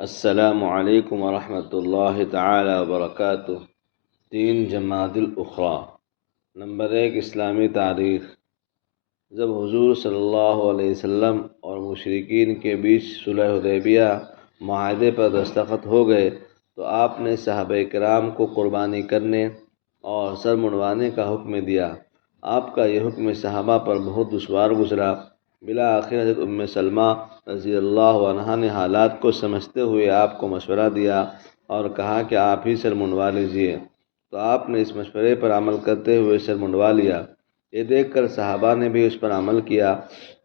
السلام علیکم ورحمۃ اللہ تعالی وبرکاتہ۔ 3 جمادی الاخری۔ نمبر 1، اسلامی تاریخ۔ جب حضور صلی اللہ علیہ وسلم اور مشرکین کے بیچ صلح حدیبیہ معاہدے پر دستخط ہو گئے تو آپ نے صحابہ کرام کو قربانی کرنے اور سر منڈوانے کا حکم دیا۔ آپ کا یہ حکم صحابہ پر بہت دشوار گزرا۔ بالآخر حضرت ام سلمہ رضی اللہ عنہا نے حالات کو سمجھتے ہوئے آپ کو مشورہ دیا اور کہا کہ آپ ہی سر منڈوا لیجیے، تو آپ نے اس مشورے پر عمل کرتے ہوئے سر منڈوا لیا۔ یہ دیکھ کر صحابہ نے بھی اس پر عمل کیا۔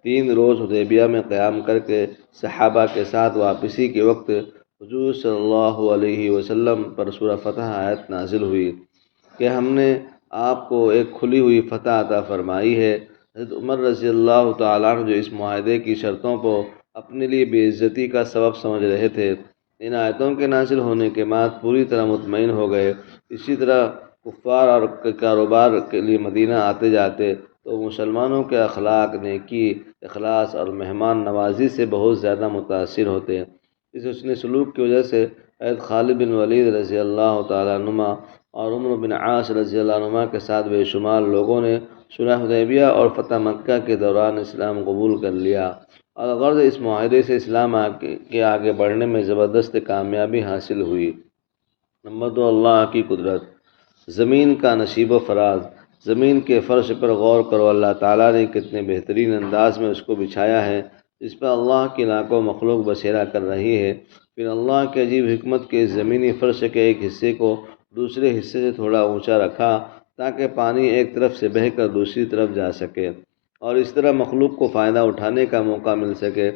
3 روز حدیبیہ میں قیام کر کے صحابہ کے ساتھ واپسی کے وقت حضور صلی اللہ علیہ وسلم پر سورہ فتح آیت نازل ہوئی کہ ہم نے آپ کو ایک کھلی ہوئی فتح عطا فرمائی ہے۔ حضرت عمر رضی اللہ تعالیٰ عنہ جو اس معاہدے کی شرطوں کو اپنے لیے بے عزتی کا سبب سمجھ رہے تھے، ان آیتوں کے نازل ہونے کے بعد پوری طرح مطمئن ہو گئے۔ اسی طرح کفار اور کاروبار کے لیے مدینہ آتے جاتے تو مسلمانوں کے اخلاق، نیکی، اخلاص اور مہمان نوازی سے بہت زیادہ متاثر ہوتے۔ اس حسن سلوک کی وجہ سے حضرت خالد بن ولید رضی اللہ تعالیٰ عنہما اور عمرو بن عاص رضی اللہ عنہما کے ساتھ بے شمار لوگوں نے صلح حدیبیہ اور فتح مکہ کے دوران اسلام قبول کر لیا، اور غرض اس معاہدے سے اسلام کے آگے بڑھنے میں زبردست کامیابی حاصل ہوئی۔ نمبر 2، اللہ کی قدرت۔ زمین کا نشیب و فراز۔ زمین کے فرش پر غور کرو، اللہ تعالیٰ نے کتنے بہترین انداز میں اس کو بچھایا ہے، اس پر اللہ کی لاکھوں مخلوق بسیرا کر رہی ہے۔ پھر اللہ کی عجیب حکمت کے اس زمینی فرش کے ایک حصے کو دوسرے حصے سے تھوڑا اونچا رکھا تاکہ پانی ایک طرف سے بہہ کر دوسری طرف جا سکے اور اس طرح مخلوق کو فائدہ اٹھانے کا موقع مل سکے۔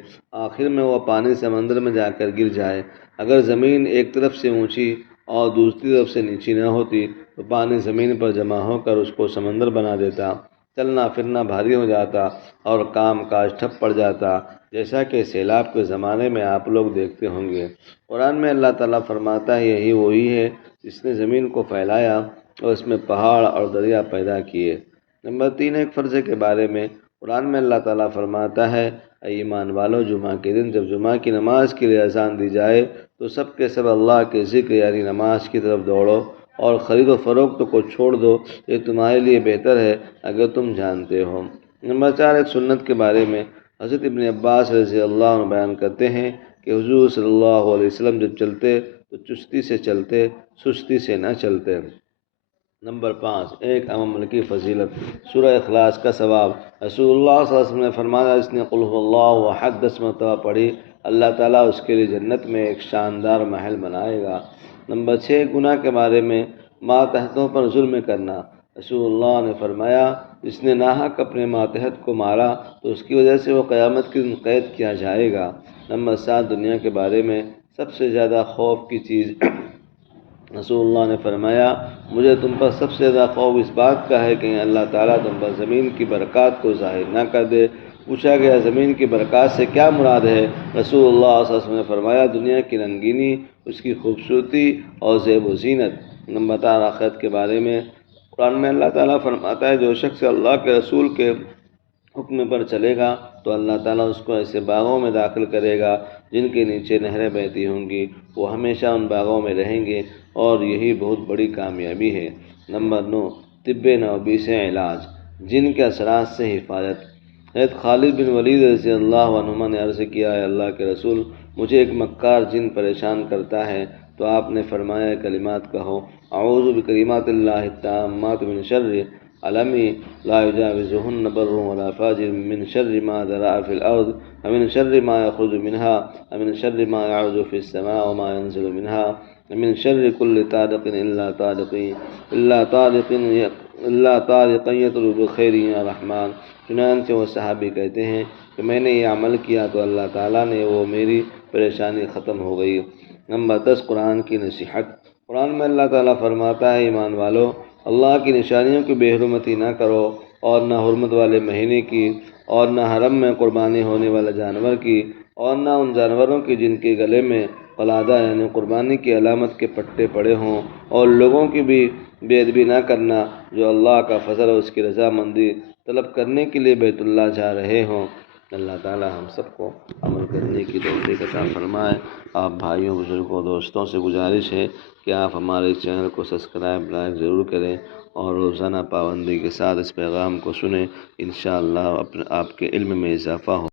آخر میں وہ پانی سمندر میں جا کر گر جائے۔ اگر زمین ایک طرف سے اونچی اور دوسری طرف سے نیچی نہ ہوتی تو پانی زمین پر جمع ہو کر اس کو سمندر بنا دیتا، چلنا پھرنا بھاری ہو جاتا اور کام کاج ٹھپ پڑ جاتا، جیسا کہ سیلاب کے زمانے میں آپ لوگ دیکھتے ہوں گے۔ قرآن میں اللہ تعالیٰ فرماتا ہے، یہی وہی ہے جس نے زمین کو پھیلایا اور اس میں پہاڑ اور دریا پیدا کیے۔ نمبر 3، ایک فرض کے بارے میں قرآن میں اللہ تعالیٰ فرماتا ہے، اے ایمان والو، جمعہ کے دن جب جمعہ کی نماز کے لیے اذان دی جائے تو سب کے سب اللہ کے ذکر یعنی نماز کی طرف دوڑو اور خرید و فروخت کو چھوڑ دو، یہ تمہارے لیے بہتر ہے اگر تم جانتے ہو۔ نمبر 4، ایک سنت کے بارے میں حضرت ابن عباس رضی اللہ عنہ بیان کرتے ہیں کہ حضور صلی اللہ علیہ وسلم جب چلتے تو چستی سے چلتے، سستی سے نہ چلتے۔ نمبر 5، ایک عمل کی فضیلت۔ سورہ اخلاص کا ثواب۔ رسول اللہ صلی اللہ علیہ وسلم نے فرمایا، جس نے قل هو اللہ احد 10 مرتبہ پڑھی، اللہ تعالیٰ اس کے لیے جنت میں ایک شاندار محل بنائے گا۔ نمبر 6، گناہ کے بارے میں ماتحتوں پر ظلم کرنا۔ رسول اللہ نے فرمایا، جس نے ناحق اپنے ماتحت کو مارا تو اس کی وجہ سے وہ قیامت کے دن قید کیا جائے گا۔ نمبر 7، دنیا کے بارے میں سب سے زیادہ خوف کی چیز۔ رسول اللہ نے فرمایا، مجھے تم پر سب سے زیادہ خوف اس بات کا ہے کہ اللہ تعالیٰ تم پر زمین کی برکات کو ظاہر نہ کر دے۔ پوچھا گیا، زمین کی برکات سے کیا مراد ہے؟ رسول اللہ صلی اللہ علیہ وسلم نے فرمایا، دنیا کی رنگینی، اس کی خوبصورتی اور زیب و زینت۔ نمبر 8، آخرت کے بارے میں قرآن میں اللہ تعالیٰ فرماتا ہے، جو شخص اللہ کے رسول کے حکم پر چلے گا تو اللہ تعالیٰ اس کو ایسے باغوں میں داخل کرے گا جن کے نیچے نہریں بہتی ہوں گی، وہ ہمیشہ ان باغوں میں رہیں گے، اور یہی بہت بڑی کامیابی ہے۔ نمبر 9، طب نبوی سے علاج، جن کے اثرات سے حفاظت۔ حضرت خالد بن ولید رضی اللہ عنہما نے عرض کیا، ہے اللہ کے رسول، مجھے ایک مکار جن پریشان کرتا ہے، تو آپ نے فرمایا، کلمات کہو، اعوذ بکلمات اللہ التامات من شر علم لا یجاوزہن بر ولا فاجر، من شر ما ذرأ فی الارض ومن شر ما یخرج منها ومن شر ما یعرج فی السماء وما ينزل منها ومن شر كل طارق الا طارقا يطلب بخیر یا رحمان۔ چنانچہ وہ صحابی کہتے ہیں کہ میں نے یہ عمل کیا تو اللہ تعالیٰ نے وہ میری پریشانی ختم ہو گئی۔ نمبر 10، قرآن کی نصیحت۔ قرآن میں اللہ تعالیٰ فرماتا ہے، ایمان والو، اللہ کی نشانیوں کی بے حرمتی نہ کرو، اور نہ حرمت والے مہینے کی، اور نہ حرم میں قربانی ہونے والے جانور کی، اور نہ ان جانوروں کی جن کے گلے میں قلادہ یعنی قربانی کی علامت کے پٹے پڑے ہوں، اور لوگوں کی بھی بے ادبی نہ کرنا جو اللہ کا فضل اور اس کی رضامندی طلب کرنے کے لیے بیت اللہ جا رہے ہوں۔ اللہ تعالی ہم سب کو عمل کرنے کی توفیق عطا فرمائے۔ آپ بھائیوں، بزرگوں، دوستوں سے گزارش ہے کہ آپ ہمارے چینل کو سبسکرائب لائک ضرور کریں اور روزانہ پابندی کے ساتھ اس پیغام کو سنیں۔ انشاءاللہ آپ کے علم میں اضافہ ہو۔